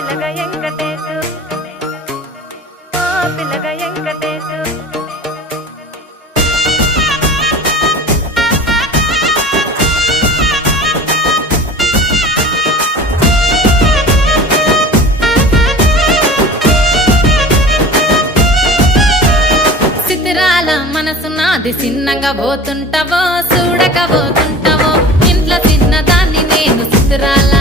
పిల్లగ వెంకటేశు ఓ పిల్లగ వెంకటేశు సితిరాల మనసు నాది చిన్నగా పోతుంటావో చూడక పోతుంటావో ఇంట్లో చిన్నదాన్ని నేను సితిరాల